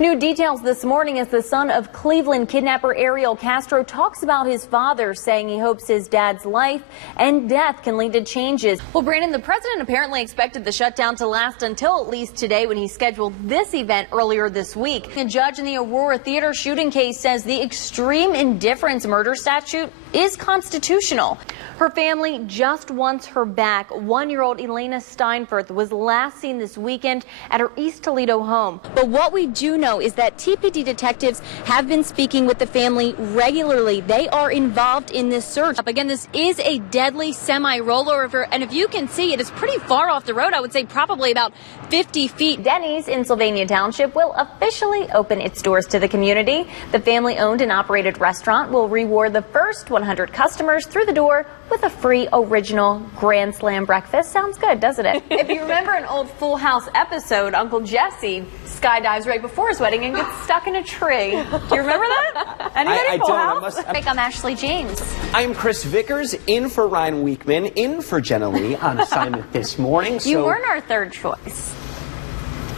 New details this morning as the son of Cleveland kidnapper Ariel Castro talks about his father, saying he hopes his dad's life and death can lead to changes. Well, Brandon, the president apparently expected the shutdown to last until at least today when he scheduled this event earlier this week. A judge in the Aurora Theater shooting case says the extreme indifference murder statute is constitutional. Her family just wants her back. 1-year-old Elena Steinfurth was last seen this weekend at her East Toledo home. But what we do know is that TPD detectives have been speaking with the family regularly. They are involved in this search. Again, this is a deadly semi-rollover, and if you can see, it is pretty far off the road. I would say probably about 50 feet. Denny's in Sylvania Township will officially open its doors to the community. The family-owned and operated restaurant will reward the first 100 customers through the door with a free original Grand Slam breakfast. Sounds good, doesn't it? If you remember an old Full House episode, Uncle Jesse skydives right before his wedding and gets stuck in a tree. Do you remember that? Anybody? I Full don't. House? I'm Ashley James. I'm Chris Vickers, in for Ryan Weekman, in for Jenna Lee on assignment this morning. You weren't our third choice.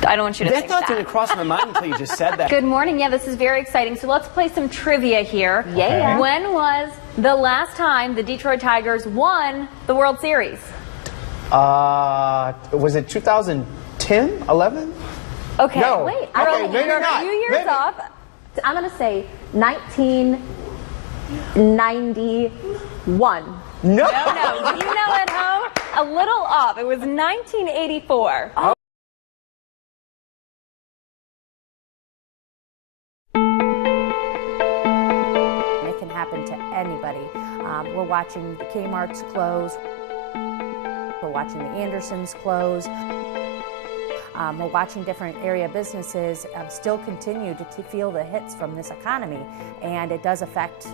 I don't want you to think That thought that. didn't cross my mind until you just said that. Good morning. Yeah, this is very exciting. So let's play some trivia here. Yeah. When was the last time the Detroit Tigers won the World Series? Was it 2010, 11? Okay, No. wait. Okay, maybe you're not. a few years Maybe. off. I'm going to say 1991. No. No, you know at home? A little off. It was 1984. Oh. It can happen to anybody. We're watching the Kmart's close. We're watching the Andersons close. We're watching different area businesses still continue to feel the hits from this economy, and it does affect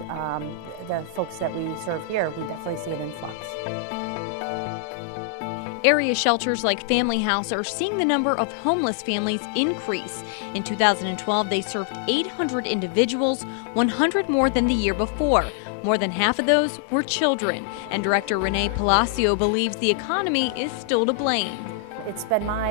the folks that we serve here. We definitely see an influx. Area shelters like Family House are seeing the number of homeless families increase. In 2012, they served 800 individuals, 100 more than the year before. More than half of those were children, and Director Renee Palacio believes the economy is still to blame. It's been my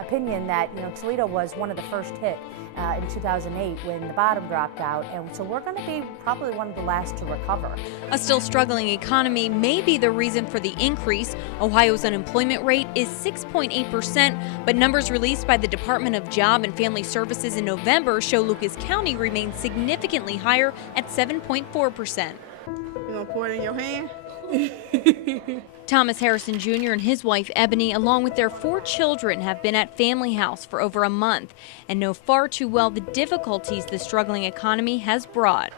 opinion that Toledo was one of the first hit in 2008 when the bottom dropped out, and so we're going to be probably one of the last to recover. A still struggling economy may be the reason for the increase. Ohio's unemployment rate is 6.8%, but numbers released by the Department of Job and Family Services in November show Lucas County remains significantly higher at 7.4%. You gonna pour it in your hand? Thomas Harrison Jr. and his wife Ebony, along with their 4 children, have been at Family House for over a month and know far too well the difficulties the struggling economy has brought.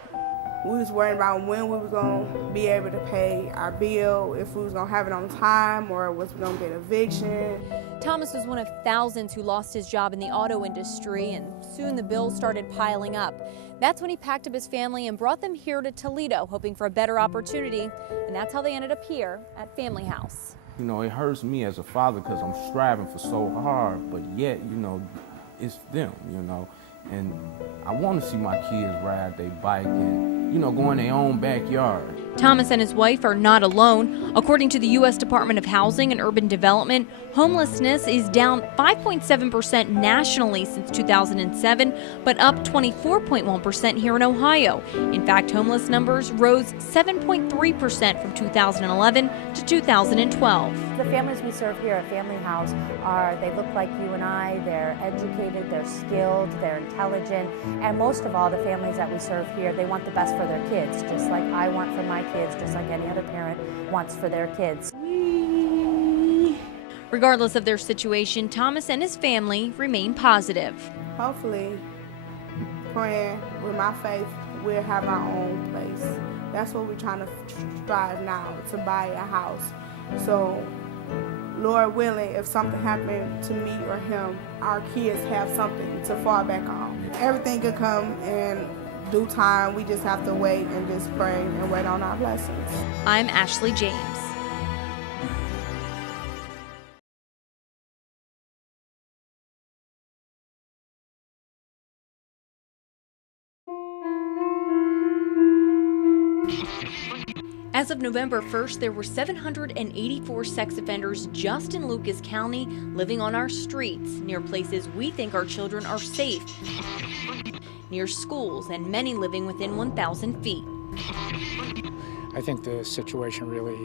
We was worried about when we was gonna be able to pay our bill, if we was gonna have it on time, or was we gonna get eviction. Thomas was one of thousands who lost his job in the auto industry, and soon the bills started piling up. That's when he packed up his family and brought them here to Toledo, hoping for a better opportunity, and that's how they ended up here at Family House. You know, it hurts me as a father because I'm striving for so hard, but yet, it's them, and I want to see my kids ride their bike and, go in their own backyard. Thomas and his wife are not alone. According to the U.S. Department of Housing and Urban Development, homelessness is down 5.7% nationally since 2007, but up 24.1% here in Ohio. In fact, homeless numbers rose 7.3% from 2011 to 2012. The families we serve here at Family House they look like you and I. They're educated, they're skilled, they're intelligent, and most of all, the families that we serve here, they want the best for their kids, just like I want for my kids, just like any other parent wants for their kids. Regardless of their situation, Thomas and his family remain positive. Hopefully, praying with my faith, we'll have our own place. That's what we're trying to strive now, to buy a house. So, Lord willing, if something happened to me or him, our kids have something to fall back on. Everything could come in due time. We just have to wait and just pray and wait on our blessings. I'm Ashley James. As As of November 1st, there were 784 sex offenders just in Lucas County living on our streets, near places we think our children are safe, near schools, and many living within 1,000 feet. I think the situation really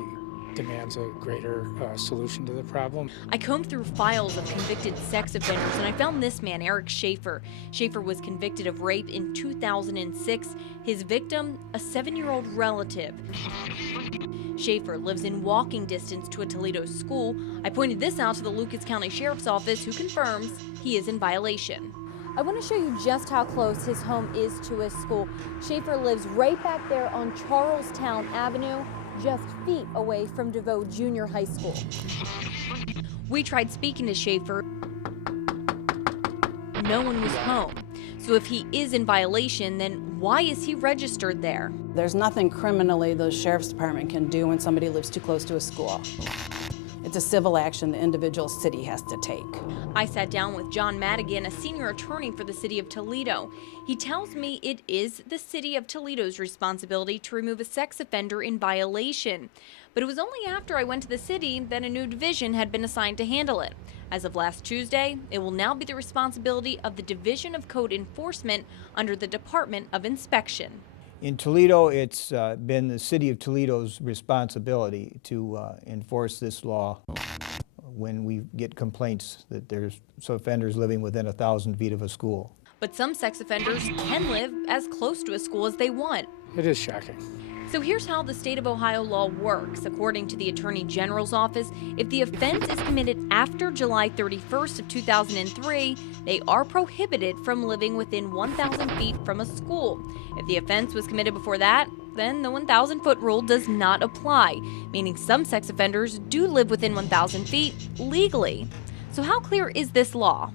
demands a greater solution to the problem. I combed through files of convicted sex offenders and I found this man, Eric Schaefer. Schaefer was convicted of rape in 2006. His victim, a 7-year-old relative. Schaefer lives in walking distance to a Toledo school. I pointed this out to the Lucas County Sheriff's Office, who confirms he is in violation. I want to show you just how close his home is to his school. Schaefer lives right back there on Charlestown Avenue, just feet away from DeVoe Junior High School. We tried speaking to Schaefer. No one was home. So if he is in violation, then why is he registered there? There's nothing criminally the sheriff's department can do when somebody lives too close to a school. It's a civil action the individual city has to take. I sat down with John Madigan, a senior attorney for the city of Toledo. He tells me it is the city of Toledo's responsibility to remove a sex offender in violation. But it was only after I went to the city that a new division had been assigned to handle it. As of last Tuesday, it will now be the responsibility of the Division of Code Enforcement under the Department of Inspection. In Toledo, it's been the city of Toledo's responsibility to enforce this law when we get complaints that there's offenders living within 1,000 feet of a school. But some sex offenders can live as close to a school as they want. It is shocking. So here's how the state of Ohio law works. According to the Attorney General's office, if the offense is committed after July 31st of 2003, they are prohibited from living within 1,000 feet from a school. If the offense was committed before that, then the 1,000-foot rule does not apply, meaning some sex offenders do live within 1,000 feet legally. So how clear is this law?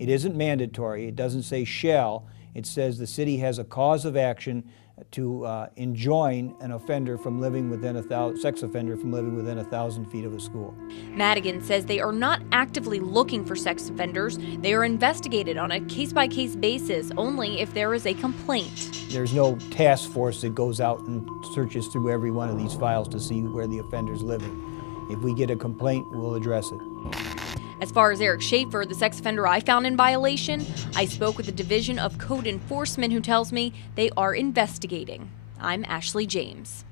It isn't mandatory. It doesn't say shall. It says the city has a cause of action to enjoin an offender from living within sex offender from living within 1,000 feet of a school. Madigan says they are not actively looking for sex offenders. They are investigated on a case-by-case basis only if there is a complaint. There's no task force that goes out and searches through every one of these files to see where the offender's living. If we get a complaint, we'll address it. As far as Eric Schaefer, the sex offender I found in violation, I spoke with the Division of Code Enforcement, who tells me they are investigating. I'm Ashley James.